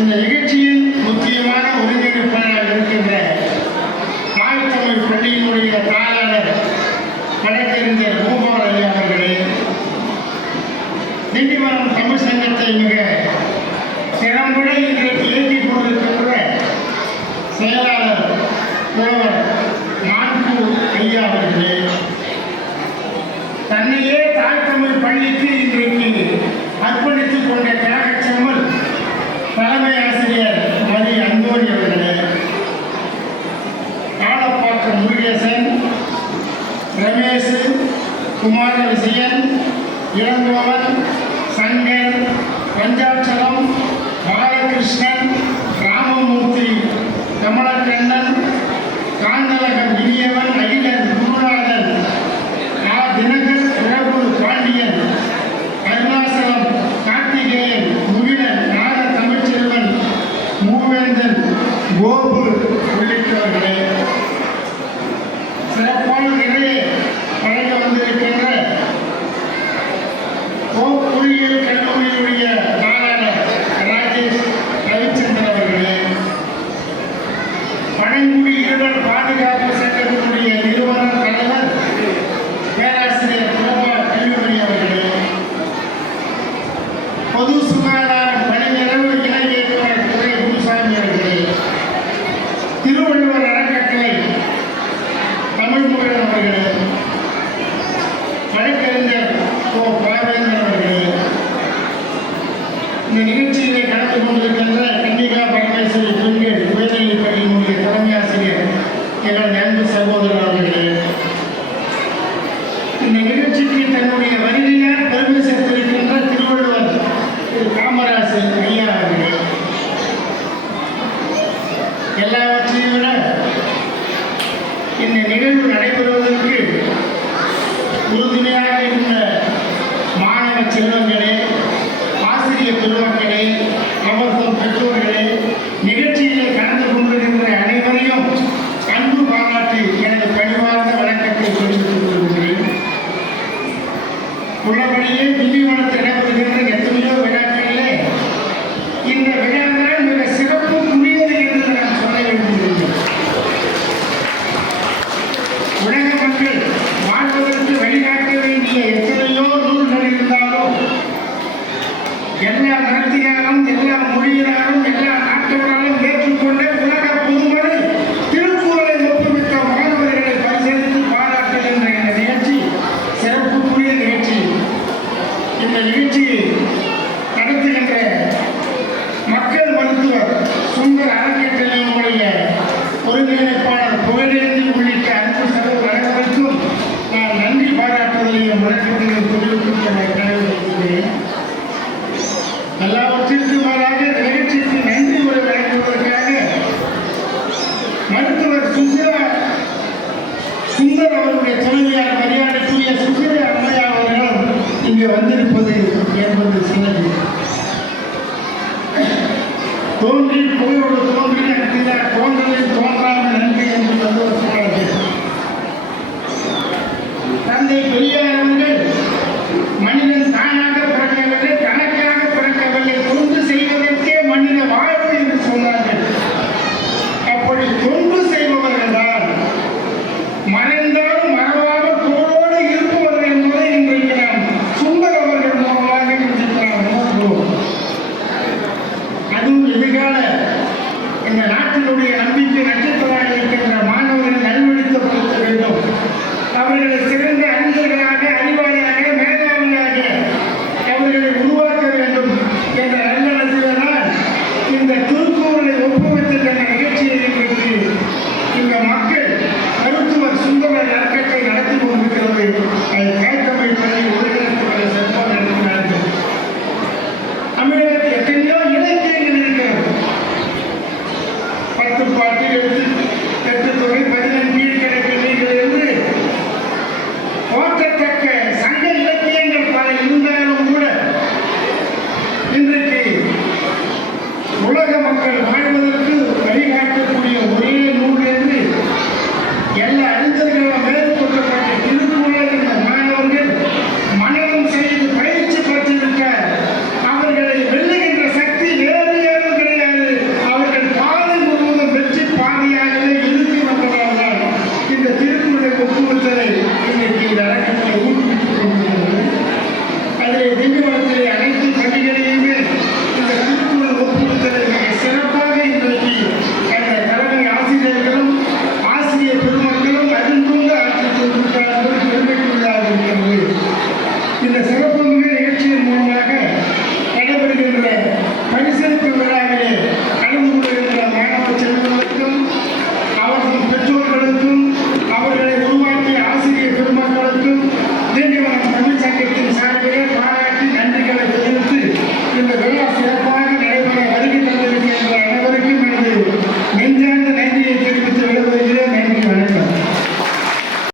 இந்த நிகழ்ச்சியின் முக்கியமான ஒருங்கிணைப்பாளர் இருக்கின்ற தாய்த்தமிழ் பள்ளியினுடைய தாளர் வழக்கறிஞர் பூபால் ஐயா அவர்களே, திண்டிவனம் தமிழ் சங்கத்தை மிக திறம்பட இன்றைக்கு இயக்கிக் கொண்டிருக்கின்ற செயலாளர் புலவர் மான்பூர் ஐயா அவர்களே, தன்னையே தாய்த்தமிழ் பள்ளிக்கு இன்றைக்கு அர்ப்பணித்துக் கொண்ட தியாகச்செம்மல் தலைமை ஆசிரியர் மதி அந்தோணி அவர்களே, காலப்பாக்கம் முருகேசன், ரமேஷ், குமார விஜயன், இளங்கோவன், சங்கர், பஞ்சாட்சலம், பாலகிருஷ்ணன், ராமமூர்த்தி, கமலக்கண்ணன், காந்தலகம் இனியவன், அகிலன், குருநாதன், தினகர், பிரபு, பாண்டியன், அருணாசலம், கார்த்திகேயன், முகிலன், நாட தமிழ்ச்செல்வன், மூவேந்தன், கோபு உள்ளிட்டவர்களே, சிறப்பான நிறைய வழங்க வந்திருக்கின்ற பொறியியல் கல்லூரியுடைய தாளர் ராஜேஷ் ரவிச்சந்திரன் அவர்களே, பழங்குடி இருவர் பாதுகாப்பு சங்கத்தினுடைய நிறுவன தலைவர் பேராசிரியர் கோபால் கல்லூரி அவர்களே, பொது சுகாதார பணிநிறைவு இணை இயக்குனர் துறை குருசாமி அவர்களே, திருவள்ளுவர் அறக்கட்டளை தமிழ்முகன் அவர்களே, வழக்கறிஞர் கோ பாவேந்தர் அவர்களே, இந்த நிகழ்ச்சியிலே கலந்து கொண்டிருக்கின்ற கன்னிகா பரமேஸ்வரி பெண்கள் உயர்நிலைப் பள்ளியினுடைய தலைமை ஆசிரியர் எங்கள் அன்பு சகோதரர் அவர்களே, இந்த நிகழ்ச்சிக்கு தன்னுடைய வருகையால் பெருமை சேர்த்திருக்கின்ற திருவள்ளுவர் திரு காமராசர் ஐயா அவர்களே, எல்லாவற்றையும் விட இந்த நிகழ்வு நடைபெறுவதற்கு உறுதுணையாக இருந்த மாணவ செல்வங்களே, ஆசிரியர் பெருமக்களே, அவர்தம் பெற்றோர்களே, நிகழ்ச்சியிலே கலந்து கொண்டிருக்கின்ற அனைவரையும் அன்பு பாராட்டி எனது பணிவார்ந்த வணக்கத்தை தெரிவித்துக் கொள்கிறேன். உள்ளபடியே திண்டிவனத்தில் நடைபெறுகின்ற எத்தனையோ விழாக்களிலே இந்த விழாதான் மிக சிறப்புக்குரியது என்று நான் சொல்ல வேண்டியிருந்தேன். உலக மக்கள் வாழ்வதற்கு வழிகாட்ட வேண்டிய எத்தனையோ நூல்கள் இருந்தாலும் எல்லா மதத்தினரும், எல்லா மொழியினரும், எல்லா நாட்டவராலும் ஏற்றுக்கொண்ட உலக பொதுமறை திருக்குறளை ஒப்புவித்த மாணவர்களை பரிசீலித்து பாராட்டுகின்ற இந்த நிகழ்ச்சி சிறப்புக்குரிய நிகழ்ச்சி. இந்த நிகழ்ச்சியை நடத்துகின்ற மக்கள் மருத்துவர் சுந்தர் அறக்கட்டளையினுடைய ஒருங்கிணைப்பாளர் புகழேந்தி உள்ளிட்ட அன்பு சகோதரர் அனைவருக்கும் நான் நன்றி பாராட்டுவதையும் வணக்கத்தையும் தெரிவித்துக் கொள்ள கடமைப்படுகிறேன். எல்லாவற்றிற்கும் மேலாக நிகழ்ச்சிக்கு நன்றி உரை வழங்குவதற்காக மருத்துவர் சுந்தர் அவருடைய துணைவியார் மரியாதைக்குரிய சுசிரா அம்மையா அவர்களும் இங்கு வந்திருப்பது என்பது சிறப்பு. தோன்றி புகையோடு தோன்றி நடத்தினார், தோன்றலில் தோன்றாமல் நன்றி என்று வந்தவர் சொன்னார்கள். தந்தை பெரியார் அவர்கள் மனிதன் தானாக பிறக்கவில்லை, தனக்காக பிறக்கவில்லை, தொண்டு செய்வதற்கே மனித வாழ்வு என்று சொன்னார்கள். அப்படி தொண்டு செய்பவர்கள் தான் மறைந்தாலும் மறவாமல் தோளோடு இருப்பவர்கள் என்பதை இன்றைக்கு நாம் சுந்தர் அவர்கள் மூலமாக உணர்கிறோம். அதுவும் எதிர்கால இந்த நாட்டினுடைய நம்பிக்கை நட்சத்திரமாக இருக்கின்ற மாணவர்களை நல்வழிப்படுத்த வேண்டும், அவர்களை சிறந்த அறிஞர்களாக, அறிவாளியாக, மேலாண்மையாக அவர்களை உருவாக்க வேண்டும் என்ற நல்லெண்ணத்தில்தான் இந்த திருக்குறளை ஒப்புவித்த நிகழ்ச்சியை இன்றைக்கு இந்த மக்கள் மருத்துவர் சுந்தர அறக்கட்டளை நடத்தி கொண்டிருக்கிறது. அது தாய்த்தமிழ் பள்ளி ஒருங்கிணைப்புகளை சிறப்பாக நடத்தினார்கள். தமிழகத்தில் எத்தனையோ இலக்கியங்கள் இருக்கிறது. 10 பாட்டு, 8 தொகை, 15 கீழ்கணக்கில் என்று போற்றத்தக்க சங்க இலக்கியங்கள் பல இருந்தாலும் கூட இன்றைக்கு உலக மக்கள் வாழ்வது